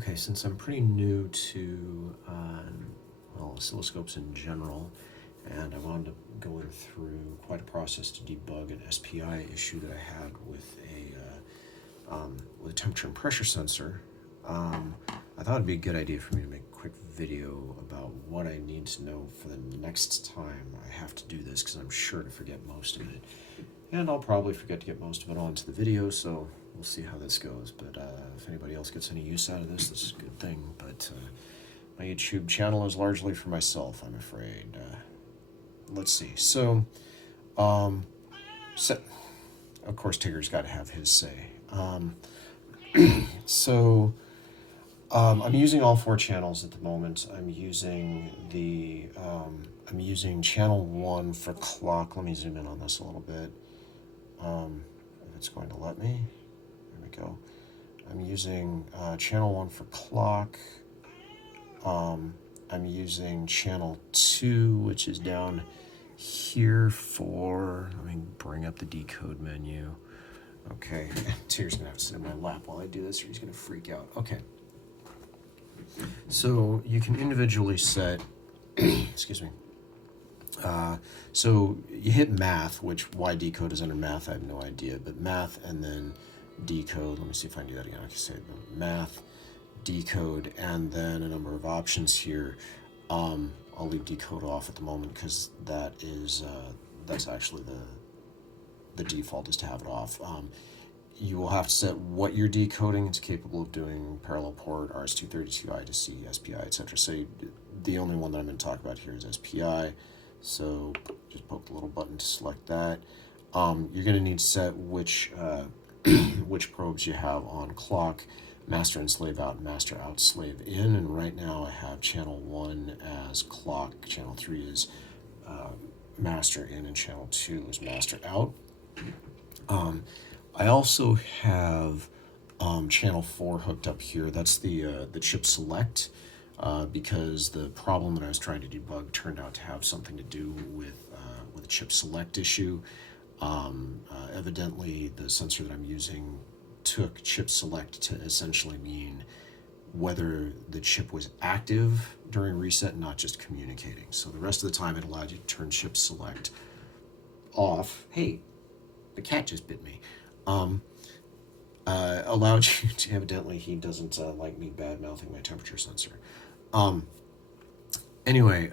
Okay, since I'm pretty new to well, oscilloscopes in general, and I wound up going through quite a process to debug an SPI issue that I had with a temperature and pressure sensor, I thought it'd be a good idea for me to make a quick video about what I need to know for the next time I have to do this, because I'm sure to forget most of it. And I'll probably forget to get most of it onto the video, so we'll see how this goes. But if anybody else gets any use out of this, this is a good thing. But my YouTube channel is largely for myself, I'm afraid. Let's see. So, of course, Tigger's got to have his say. I'm using all four channels at the moment. I'm using channel 1 for clock. Let me zoom in on this a little bit. If it's going to let me. There we go. I'm using channel 1 for clock. I'm using channel 2, which is down here for, let me bring up the decode menu. Okay, Tier's gonna have to sit in my lap while I do this or he's gonna freak out. Okay. So you can individually set, excuse me. So you hit math, which why decode is under math, I have no idea, but math and then decode. Let me see if I can do that again. I can say math, decode, and then a number of options here. I'll leave decode off at the moment because that is that's actually the default is to have it off. You will have to set what you're decoding. It's capable of doing parallel port, RS-232, I to C, SPI, etc. So the only one that I'm going to talk about here is SPI. So just poke the little button to select that. You're going to need to set which which probes you have on clock, master and slave out, master out, slave in. And right now I have channel 1 as clock, channel 3 is master in, and channel 2 is master out. I also have channel 4 hooked up here. That's the chip select, because the problem that I was trying to debug turned out to have something to do with a chip select issue. Evidently, the sensor that I'm using took chip select to essentially mean whether the chip was active during reset, not just communicating. So the rest of the time it allowed you to turn chip select off. Hey, the cat just bit me. Allowed you to, evidently he doesn't like me bad-mouthing my temperature sensor. Anyway,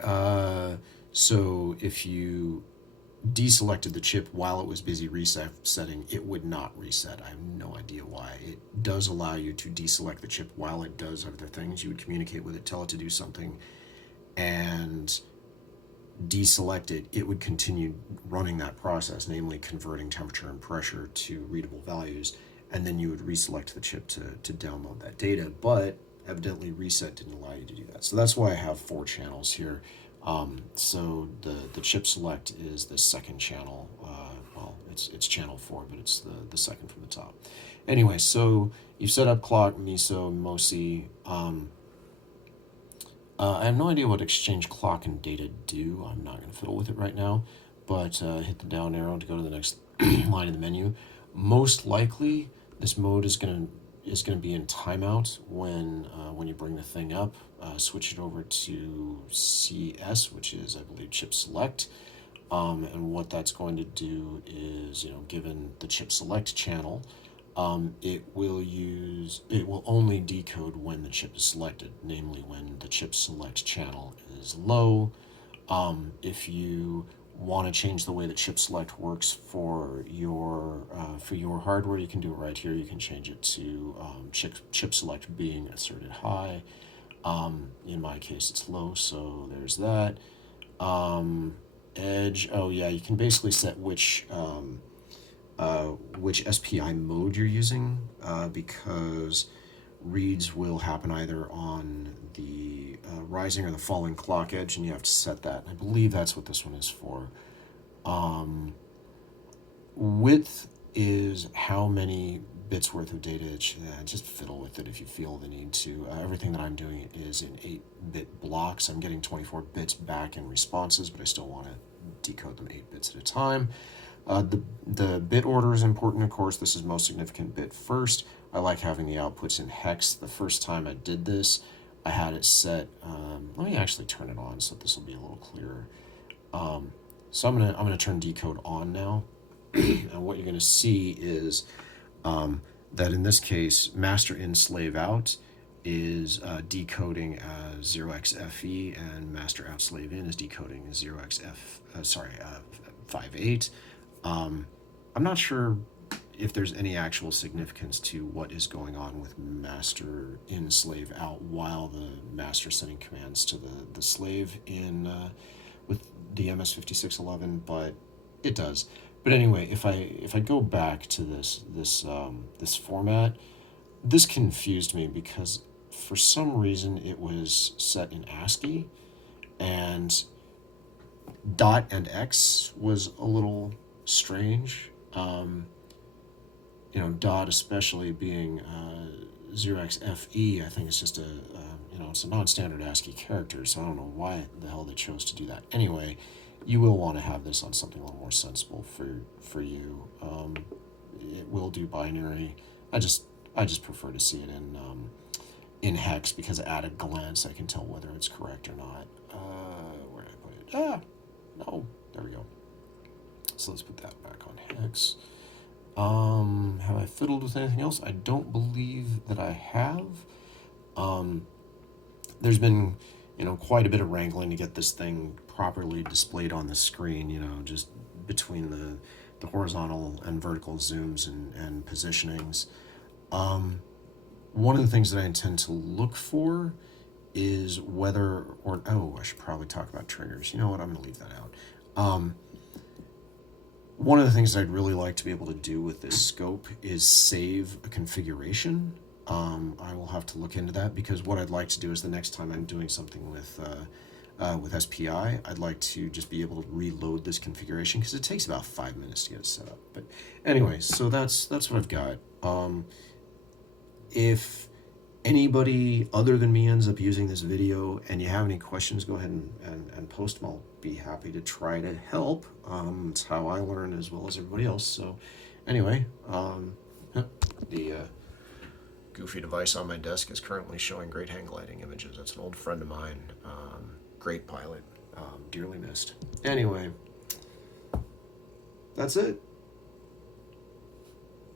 so if you deselected the chip while it was busy resetting, it would not reset. I have no idea why. It does allow you to deselect the chip while it does other things. You would communicate with it, tell it to do something, and deselect it, it would continue running that process, namely converting temperature and pressure to readable values, and then you would reselect the chip to download that data. But evidently reset didn't allow you to do that. So that's why I have 4 channels here. So the chip select is the second channel. Well, it's channel 4, but it's the second from the top. Anyway, so you set up clock, MISO, MOSI. I have no idea what exchange clock and data do. I'm not going to fiddle with it right now, but hit the down arrow to go to the next line in the menu. Most likely, this mode is going to be in timeout when you bring the thing up. Switch it over to CS, which is, I believe, chip select. And what that's going to do is, given the chip select channel, it will only decode when the chip is selected, namely when the chip select channel is low. If you want to change the way that chip select works for your hardware, you can do it right here. You can change it to chip select being asserted high. In my case, it's low, so there's that. Edge, oh yeah, you can basically set which SPI mode you're using, because reads will happen either on the rising or the falling clock edge, and you have to set that. I believe that's what this one is for. Width is how many bits worth of data. Just fiddle with it if you feel the need to. Everything that I'm doing is in 8-bit blocks. I'm getting 24 bits back in responses, but I still want to decode them 8 bits at a time. The bit order is important, of course. This is most significant bit first. I like having the outputs in hex. The first time I did this, I had it set. Let me actually turn it on so this will be a little clearer. So I'm gonna turn decode on now, and what you're gonna see is that in this case, master in slave out is decoding as 0xFE, and master out slave in is decoding as 58. I'm not sure if there's any actual significance to what is going on with master in slave out while the master sending commands to the slave in with the MS5611, but it does. But anyway, if I go back to this format, this confused me because for some reason it was set in ASCII, and dot and X was a little strange. Dot especially being 0xFE, I think it's just it's a non-standard ASCII character, so I don't know why the hell they chose to do that. Anyway, you will want to have this on something a little more sensible for you. It will do binary. I just prefer to see it in hex because at a glance I can tell whether it's correct or not. Where did I put it? No, there we go. So let's put that back on hex. Have I fiddled with anything else? I don't believe that I have. There's been, quite a bit of wrangling to get this thing properly displayed on the screen, just between the horizontal and vertical zooms and positionings. One of the things that I intend to look for is whether or, I should probably talk about triggers. You know what, I'm going to leave that out. One of the things I'd really like to be able to do with this scope is save a configuration. I will have to look into that because what I'd like to do is the next time I'm doing something with SPI, I'd like to just be able to reload this configuration because it takes about 5 minutes to get it set up. But anyway, so that's what I've got. If anybody other than me ends up using this video and you have any questions, go ahead and post them. I'll be happy to try to help. It's how I learn as well as everybody else. So anyway, the goofy device on my desk is currently showing great hang gliding images. That's an old friend of mine. Great pilot. Dearly missed. Anyway, that's it.